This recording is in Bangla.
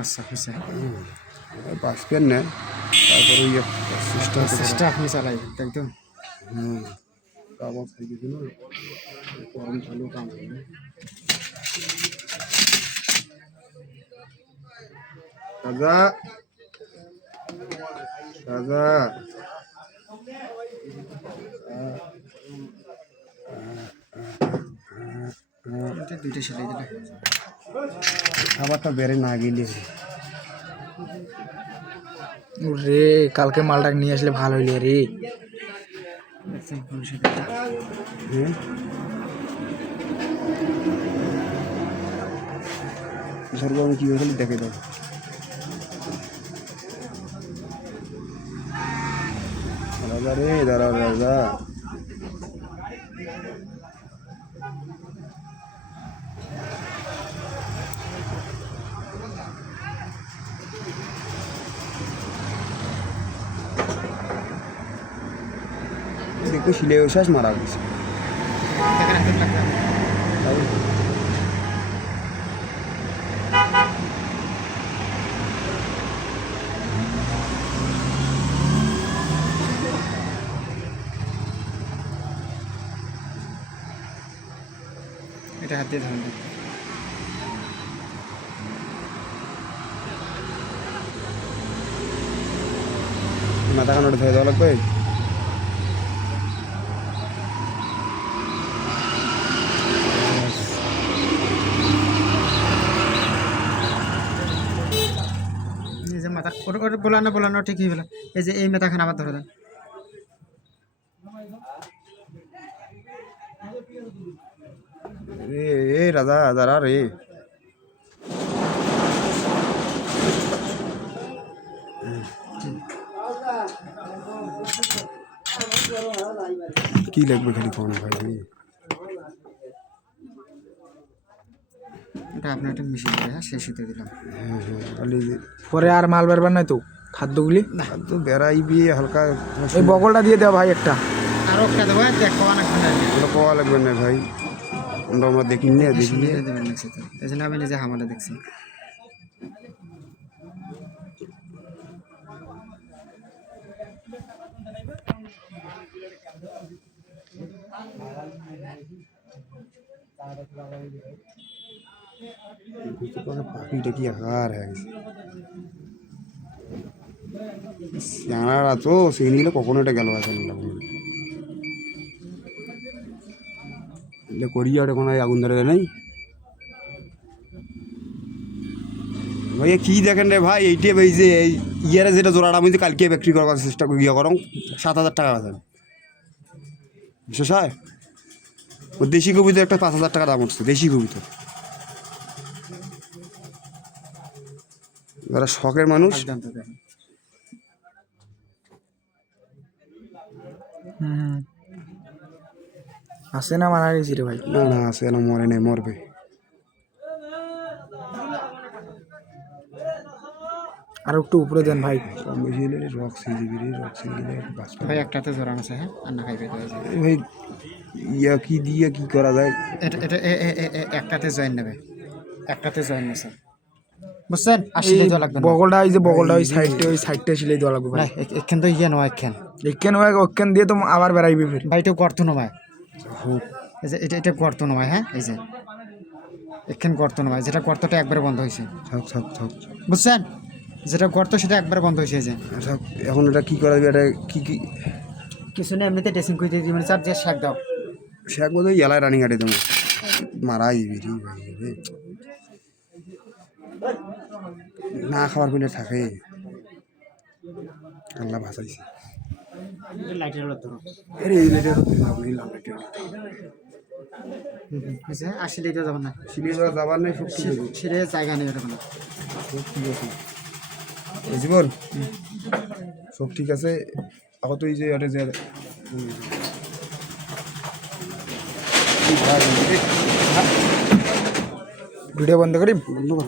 আচ্ছা হয়েছে পাঁচ পেন নেয় তারপরে ইয়ে চেষ্টা আপনি চালাই তাই তো কাবাব খাই দিয়েছি না গরম চালু কাম হবে না রাজা রাজা এটা দুইটা সেলাই দিলে খাবারটা বেড়ে না গেলে রে কালকে মালটা নিয়ে আসলে ভালো হইলে রে দেখছেন কোন সেলাইটা সর্ব আমি কী হয়েছিল দেখে দাও রাজা রে দাঁড়া রাজা দেখো শিলে শ্বাস মারা গেছে দেখেন হাতে লাগবে এটা হাত দিয়ে ধরেন মাথা কান ধরে দেওয়া লাগবে এই যে মাথা ওটা বলানো ঠিকই হলো এই যে এই মাথাখান আবার ধরে দেন রে এ রাজা দাঁড়া রে কি লাগবে খালি কোন ভাই এটা আপনার একটা মিশিয়ে দিয়ে শেষ হতে দিলাম খালি পরে আর মাল বেরবার নাই তো খাদ্যগুলি তো বেড়াইবি হালকা এই বগলটা দিয়ে দেওয়া ভাই একটা আরও একটা দেবো দেখো অনেক পাওয়া লাগবে না ভাই আমরা দেখি না দেখি দেবেন না সেটা এই জন্য আমি নিজে হামাটা দেখছি পাখিটা কি আকার হ্যাঁ জানারা তো সেই নিলে কখনো এটা গেল আসলে করিয়া ওটা কোনো আগুন ধরে নাই ভাইয়া কি দেখেন রে ভাই এইটা ভাই যে এই ইয়ারে যেটা জোড়াটা আমি যে কালকে বিক্রি করার চেষ্টা করি ইয়ে করো 7,000 টাকা আছে বিশেষ হয় ও দেশি কবিতা একটা 5,000 টাকা দাম উঠছে দেশি কবিতা যারা শখের মানুষ আসে না মারা গেছি রে ভাই না না আছে না মরে নেই মরবে আর একটু উপরে দেন ভাই কম বেশি হলে রক সেই দিবি রে রক সেই দিলে ভাই একটাতে জোরান আছে হ্যাঁ আর না খাইবে ভাই ইয়া কি দিয়ে কি করা যায় এটা একটাতে জয়েন নেবে একটাতে জয়েন নেছে বুঝছেন 80 টাকা লাগবে বগলটা এই যে বগলটা ওই সাইডটা সিলাই দেওয়া লাগবে ভাই এখান তো ইয়ে নয় এখান হয় ওখান দিয়ে তো আবার বেড়াইবে ফের ভাই এটা গর্ত নয় এই যে এটা গর্ত নয় হ্যাঁ এই যে এখান গর্ত নয় যেটা গর্তটা একবারে বন্ধ হয়েছে থাক থাক থাক বুঝছেন যেটা গর্ত সেটা একবারে বন্ধ হয়েছে এই যে এখন এটা কি করা যাবে এটা কি কি কিছু না এমনিতে ড্রেসিং করে দিয়ে মানে চার যে শাক দাও শাক বোধ হয় এলায় রানিং আটে দেবো মারাই দিবি রে ভাই রে না খাওয়ার পেলে থাকে আল্লাহ ভাসাইছে লাইটের ধরো এই লাইটের লাইটের 80 লিটার যাবেন না সিলিয়ে যাওয়া যাবার নেই শক্তি ছেড়ে জায়গা নেই ওটা জীবন সব ঠিক আছে এখন তো এই যে ওটা যে ভিডিও বন্ধ করি বন্ধ কর